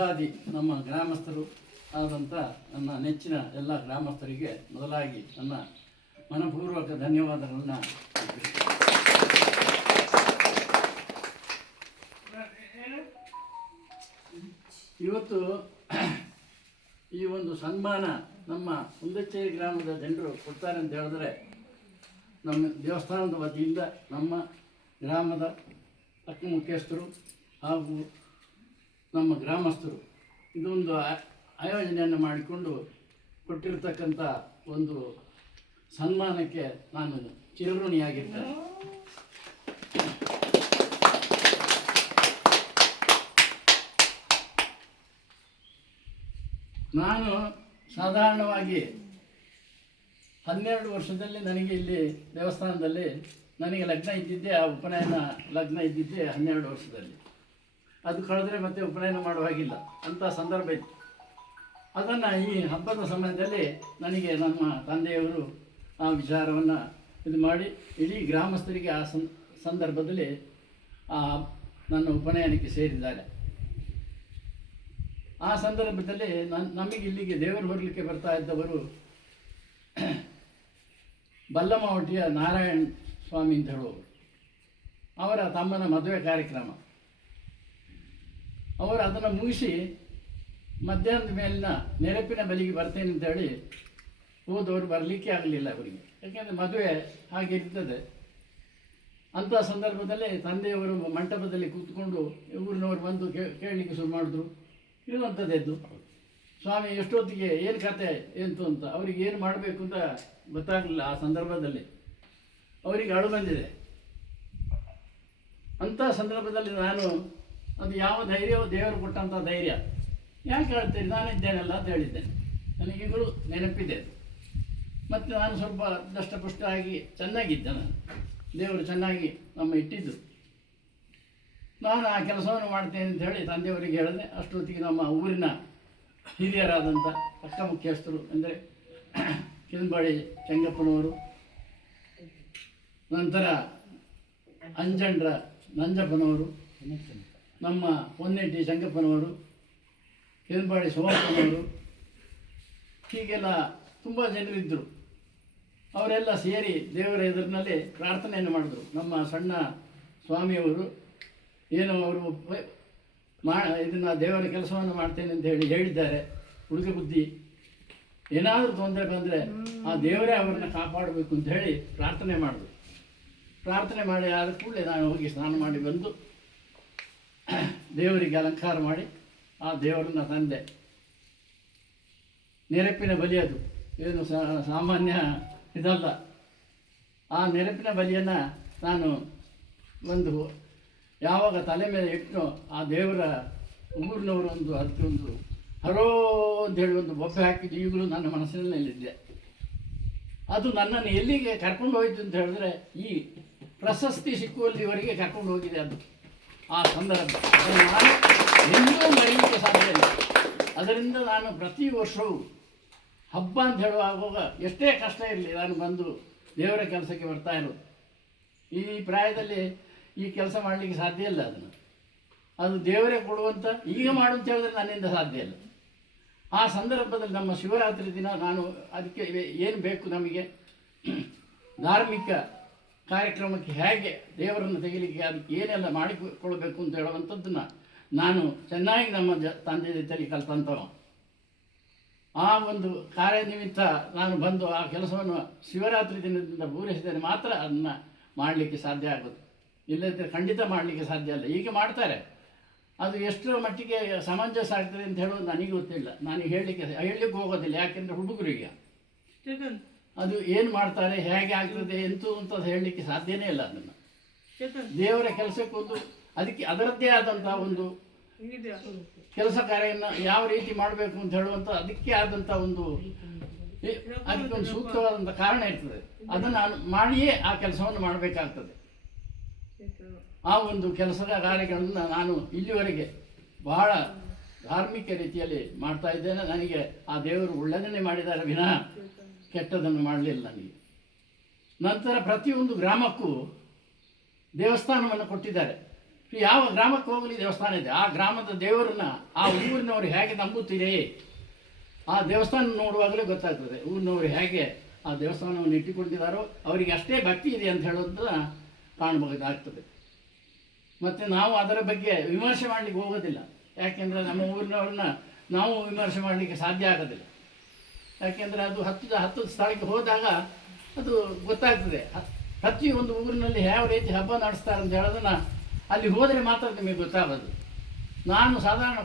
ಭಕ್ತಾದಿ ನಮ್ಮ ಗ್ರಾಮಸ್ಥರು ಆದಂಥ ನನ್ನ ನೆಚ್ಚಿನ ಎಲ್ಲ ಗ್ರಾಮಸ್ಥರಿಗೆ ಮೊದಲಾಗಿ ನನ್ನ ಮನಪೂರ್ವಕ ಧನ್ಯವಾದಗಳನ್ನು ಇವತ್ತು ಈ ಒಂದು ಸನ್ಮಾನ ನಮ್ಮ ಹುಂದಚೇರಿ ಗ್ರಾಮದ ಜನರು ಕೊಡ್ತಾರೆ ಅಂತ ಹೇಳಿದ್ರೆ ನಮ್ಮ ದೇವಸ್ಥಾನದ ವತಿಯಿಂದ ನಮ್ಮ ಗ್ರಾಮದ ಅಕ್ಕ ಮುಖ್ಯಸ್ಥರು ಹಾಗೂ ನಮ್ಮ ಗ್ರಾಮಸ್ಥರು ಇದೊಂದು ಆಯೋಜನೆಯನ್ನು ಮಾಡಿಕೊಂಡು ಕೊಟ್ಟಿರತಕ್ಕಂಥ ಒಂದು ಸನ್ಮಾನಕ್ಕೆ ನಾನು ಚಿರಋಣಿಯಾಗಿರ್ತೇನೆ. ನಾನು ಸಾಧಾರಣವಾಗಿ 12 ವರ್ಷದಲ್ಲಿ ನನಗೆ ಇಲ್ಲಿ ದೇವಸ್ಥಾನದಲ್ಲಿ ನನಗೆ ಲಗ್ನ ಇದ್ದಿದ್ದೆ, ಆ ಉಪನಯನ ಲಗ್ನ ಇದ್ದಿದ್ದೆ 12 ವರ್ಷದಲ್ಲಿ. ಅದು ಕಳೆದ್ರೆ ಮತ್ತೆ ಉಪನಯನ ಮಾಡುವ ಹಾಗಿಲ್ಲ ಅಂಥ ಸಂದರ್ಭ ಇತ್ತು. ಅದನ್ನು ಈ ಹಬ್ಬದ ಸಮಯದಲ್ಲಿ ನನಗೆ ನಮ್ಮ ತಂದೆಯವರು ಆ ವಿಚಾರವನ್ನು ಇದು ಮಾಡಿ ಇಡೀ ಗ್ರಾಮಸ್ಥರಿಗೆ ಆ ಸಂದರ್ಭದಲ್ಲಿ ನನ್ನ ಉಪನಯನಕ್ಕೆ ಸೇರಿದ್ದಾರೆ. ಆ ಸಂದರ್ಭದಲ್ಲಿ ನಮಗೆ ಇಲ್ಲಿಗೆ ದೇವರು ಬರಲಿಕ್ಕೆ ಬರ್ತಾ ಇದ್ದವರು ಬಲ್ಲಮಾವಟಿಯ ನಾರಾಯಣ ಸ್ವಾಮಿ ಅಂತ ಹೇಳುವವರು, ಅವರ ತಮ್ಮನ ಮದುವೆ ಕಾರ್ಯಕ್ರಮ. ಅವರು ಅದನ್ನು ಮುಗಿಸಿ ಮಧ್ಯಾಹ್ನದ ಮೇಲಿನ ನೆನಪಿನ ಬಲಿಗೆ ಬರ್ತೇನೆ ಅಂತೇಳಿ ಹೋದವರು ಬರಲಿಕ್ಕೆ ಆಗಲಿಲ್ಲ ಅವರಿಗೆ, ಯಾಕೆಂದರೆ ಮದುವೆ ಹಾಗೆ ಇರ್ತದೆ. ಅಂಥ ಸಂದರ್ಭದಲ್ಲಿ ತಂದೆಯವರು ಮಂಟಪದಲ್ಲಿ ಕೂತ್ಕೊಂಡು ಊರಿನವರು ಬಂದು ಕೇಳಲಿಕ್ಕೆ ಶುರು ಮಾಡಿದ್ರು. ಇರುವಂಥದ್ದು ಸ್ವಾಮಿ ಎಷ್ಟೊತ್ತಿಗೆ ಏನು ಕತೆ ಎಂತು ಅಂತ ಅವರಿಗೆ ಏನು ಮಾಡಬೇಕು ಅಂತ ಗೊತ್ತಾಗಲಿಲ್ಲ. ಆ ಸಂದರ್ಭದಲ್ಲಿ ಅವರಿಗೆ ಅಳು ಬಂದಿದೆ. ಅಂಥ ಸಂದರ್ಭದಲ್ಲಿ ನಾನು ಅದು ಯಾವ ಧೈರ್ಯವೋ ದೇವರು ಕೊಟ್ಟಂಥ ಧೈರ್ಯ, ಯಾಕೆ ಹೇಳ್ತೀರಿ ನಾನಿದ್ದೇನಲ್ಲ ಅಂತ ಹೇಳಿದ್ದೇನೆ. ನನಗೀಗಲೂ ನೆನಪಿದೆ. ಮತ್ತು ನಾನು ಸ್ವಲ್ಪ ದಷ್ಟಪುಷ್ಟ ಆಗಿ ಚೆನ್ನಾಗಿದ್ದೆ. ನಾನು ದೇವರು ಚೆನ್ನಾಗಿ ನಮ್ಮ ಇಟ್ಟಿದ್ದು. ನಾನು ಆ ಕೆಲಸವನ್ನು ಮಾಡ್ತೇನೆ ಅಂತ ಹೇಳಿ ತಂದೆಯವರಿಗೆ ಹೇಳಿದೆ. ಅಷ್ಟೊತ್ತಿಗೆ ನಮ್ಮ ಊರಿನ ಹಿರಿಯರಾದಂಥ ಅಕ್ಕ ಮುಖ್ಯಸ್ಥರು ಅಂದರೆ ಕಿಂಬಳಿ ಚೆಂಗಪ್ಪನವರು, ನಂತರ ಅಂಜಂಡ್ರ ನಂಜಪ್ಪನವರು, ನಮ್ಮ ಹೊನ್ನೆಟ್ಟಿ ಚೆಂಗಪ್ಪನವರು, ಕಿಂಬಳಿ ಸೋಮಪ್ಪನವರು, ಹೀಗೆಲ್ಲ ತುಂಬ ಜನರಿದ್ದರು. ಅವರೆಲ್ಲ ಸೇರಿ ದೇವರ ಎದುರಿನಲ್ಲಿ ಪ್ರಾರ್ಥನೆಯನ್ನು ಮಾಡಿದ್ರು. ನಮ್ಮ ಸಣ್ಣ ಸ್ವಾಮಿಯವರು ಏನು ಅವರು ಇದನ್ನು ದೇವರ ಕೆಲಸವನ್ನು ಮಾಡ್ತೇನೆ ಅಂತ ಹೇಳಿದ್ದಾರೆ. ಹುಡುಗ ಬುದ್ಧಿ ಏನಾದರೂ ತೊಂದರೆ ಬಂದರೆ ಆ ದೇವರೇ ಅವರನ್ನು ಕಾಪಾಡಬೇಕು ಅಂತ ಹೇಳಿ ಪ್ರಾರ್ಥನೆ ಮಾಡಿದ್ರು. ಪ್ರಾರ್ಥನೆ ಮಾಡಿ ಆದ ಕೂಡಲೇ ನಾನು ಹೋಗಿ ಸ್ನಾನ ಮಾಡಿ ಬಂದು ದೇವರಿಗೆ ಅಲಂಕಾರ ಮಾಡಿ ಆ ದೇವರನ್ನ ತಂದೆ. ನೆನಪಿನ ಬಲಿ ಅದು ಏನು ಸಾಮಾನ್ಯ ಇದಲ್ಲ. ಆ ನೆನಪಿನ ಬಲಿಯನ್ನು ನಾನು ಒಂದು ಯಾವಾಗ ತಲೆ ಮೇಲೆ ಇಟ್ಟು ಆ ದೇವರ ಊರಿನವರು ಅದಕ್ಕೆ ಒಂದು ಹರೋ ಅಂತ ಹೇಳಿ ಒಂದು ಬೊಬ್ಬೆ ಹಾಕಿದ್ದು ಈಗಲೂ ನನ್ನ ಮನಸ್ಸಿನಲ್ಲಿದ್ದೆ. ಅದು ನನ್ನನ್ನು ಎಲ್ಲಿಗೆ ಕರ್ಕೊಂಡು ಹೋಯಿತು ಅಂತ ಹೇಳಿದ್ರೆ ಈ ಪ್ರಶಸ್ತಿ ಸಿಕ್ಕುವಲ್ಲಿವರೆಗೆ ಕರ್ಕೊಂಡು ಹೋಗಿದೆ. ಅದು ಆ ಸಂದರ್ಭ ನಾನು ಎಂದೂ ಮರೆಯಲಿಕ್ಕೆ ಸಾಧ್ಯ ಇಲ್ಲ. ಅದರಿಂದ ನಾನು ಪ್ರತಿ ವರ್ಷವೂ ಹಬ್ಬ ಅಂತ ಹೇಳುವಾಗ ಎಷ್ಟೇ ಕಷ್ಟ ಇರಲಿ ನಾನು ಬಂದು ದೇವರ ಕೆಲಸಕ್ಕೆ ಬರ್ತಾ ಇರೋದು. ಈ ಪ್ರಾಯದಲ್ಲಿ ಈ ಕೆಲಸ ಮಾಡಲಿಕ್ಕೆ ಸಾಧ್ಯ ಇಲ್ಲ. ಅದು ದೇವರೇ ಕೊಡುವಂಥ ಈಗ ಮಾಡು ಅಂತ ಹೇಳಿದ್ರೆ ನನ್ನಿಂದ ಸಾಧ್ಯ ಇಲ್ಲ. ಆ ಸಂದರ್ಭದಲ್ಲಿ ನಮ್ಮ ಶಿವರಾತ್ರಿ ದಿನ ನಾನು ಅದಕ್ಕೆ ಏನು ಬೇಕು ನಮಗೆ ಧಾರ್ಮಿಕ ಕಾರ್ಯಕ್ರಮಕ್ಕೆ ಹೇಗೆ ದೇವರನ್ನು ತೆಗಿಲಿಕ್ಕೆ ಅದಕ್ಕೆ ಏನೆಲ್ಲ ಮಾಡಿಕೊಳ್ಬೇಕು ಅಂತ ಹೇಳುವಂಥದ್ದನ್ನು ನಾನು ಚೆನ್ನಾಗಿ ನಮ್ಮ ತಂದೆ ಜೊತೆಯಲ್ಲಿ ಕಲ್ತಂಥವ. ಆ ಒಂದು ಕಾರ್ಯನಿಮಿತ್ತ ನಾನು ಬಂದು ಆ ಕೆಲಸವನ್ನು ಶಿವರಾತ್ರಿ ದಿನದಿಂದ ಪೂರೈಸಿದರೆ ಮಾತ್ರ ಅದನ್ನು ಮಾಡಲಿಕ್ಕೆ ಸಾಧ್ಯ ಆಗುತ್ತೆ. ಇಲ್ಲದಿದ್ದರೆ ಖಂಡಿತ ಮಾಡಲಿಕ್ಕೆ ಸಾಧ್ಯ ಇಲ್ಲ. ಈಗ ಮಾಡ್ತಾರೆ, ಅದು ಎಷ್ಟರ ಮಟ್ಟಿಗೆ ಸಮಂಜಸ ಆಗ್ತದೆ ಅಂತ ಹೇಳೋದು ನನಗೆ ಗೊತ್ತಿಲ್ಲ. ನಾನು ಹೇಳಲಿಕ್ಕೆ ಹೋಗೋದಿಲ್ಲ. ಯಾಕೆಂದರೆ ಹುಡುಗರಿಗೆ ಅದು ಏನು ಮಾಡ್ತಾರೆ ಹೇಗೆ ಆಗ್ತದೆ ಅಂತ ಹೇಳಲಿಕ್ಕೆ ಸಾಧ್ಯನೇ ಇಲ್ಲ. ಅದನ್ನು ದೇವರ ಕೆಲಸಕ್ಕೊಂದು ಅದಕ್ಕೆ ಅದರದ್ದೇ ಆದಂಥ ಒಂದು ಕೆಲಸ ಕಾರ್ಯವನ್ನು ಯಾವ ರೀತಿ ಮಾಡಬೇಕು ಅಂತ ಹೇಳುವಂಥ ಅದಕ್ಕೆ ಆದಂಥ ಅದಕ್ಕೊಂದು ಸೂಕ್ತವಾದಂಥ ಕಾರಣ ಇರ್ತದೆ. ಅದನ್ನು ನಾನು ಮಾಡಿಯೇ ಆ ಕೆಲಸವನ್ನು ಮಾಡಬೇಕಾಗ್ತದೆ. ಆ ಒಂದು ಕೆಲಸದ ಕಾರ್ಯಗಳನ್ನು ನಾನು ಇಲ್ಲಿವರೆಗೆ ಬಹಳ ಧಾರ್ಮಿಕ ರೀತಿಯಲ್ಲಿ ಮಾಡ್ತಾ ಇದ್ದೇನೆ. ನನಗೆ ಆ ದೇವರು ಒಳ್ಳೆಯದನ್ನೇ ಮಾಡಿದ್ದಾರೆ ವಿನಃ ಕೆಟ್ಟದನ್ನು ಮಾಡಲಿಲ್ಲ ನನಗೆ. ನಂತರ ಪ್ರತಿಯೊಂದು ಗ್ರಾಮಕ್ಕೂ ದೇವಸ್ಥಾನವನ್ನು ಕೊಟ್ಟಿದ್ದಾರೆ. ಯಾವ ಗ್ರಾಮಕ್ಕೆ ಹೋಗಲಿ ದೇವಸ್ಥಾನ ಇದೆ. ಆ ಗ್ರಾಮದ ದೇವರನ್ನ ಆ ಊರಿನವರು ಹೇಗೆ ನಂಬುತ್ತೀರಿ, ಆ ದೇವಸ್ಥಾನ ನೋಡುವಾಗಲೇ ಗೊತ್ತಾಗ್ತದೆ ಊರಿನವರು ಹೇಗೆ ಆ ದೇವಸ್ಥಾನವನ್ನು ಇಟ್ಟುಕೊಂಡಿದ್ದಾರೋ ಅವರಿಗೆ ಅಷ್ಟೇ ಭಕ್ತಿ ಇದೆ ಅಂತ ಹೇಳೋದನ್ನ ಕಾಣಬಹುದಾಗ್ತದೆ. ಮತ್ತು ನಾವು ಅದರ ಬಗ್ಗೆ ವಿಮರ್ಶೆ ಮಾಡಲಿಕ್ಕೆ ಹೋಗೋದಿಲ್ಲ. ಯಾಕೆಂದರೆ ನಮ್ಮ ಊರಿನವ್ರನ್ನ ನಾವು ವಿಮರ್ಶೆ ಮಾಡಲಿಕ್ಕೆ ಸಾಧ್ಯ ಆಗೋದಿಲ್ಲ. ಯಾಕೆಂದರೆ ಅದು ಹತ್ತು ಸ್ಥಳಕ್ಕೆ ಹೋದಾಗ ಅದು ಗೊತ್ತಾಗ್ತದೆ. ಪ್ರತಿಯೊಂದು ಊರಿನಲ್ಲಿ ಯಾವ ರೀತಿ ಹಬ್ಬ ನಡೆಸ್ತಾರೆ ಅಂತ ಹೇಳೋದನ್ನು ಅಲ್ಲಿ ಹೋದರೆ ಮಾತ್ರ ನಿಮಗೆ ಗೊತ್ತಾಗೋದು. ನಾನು ಸಾಧಾರಣ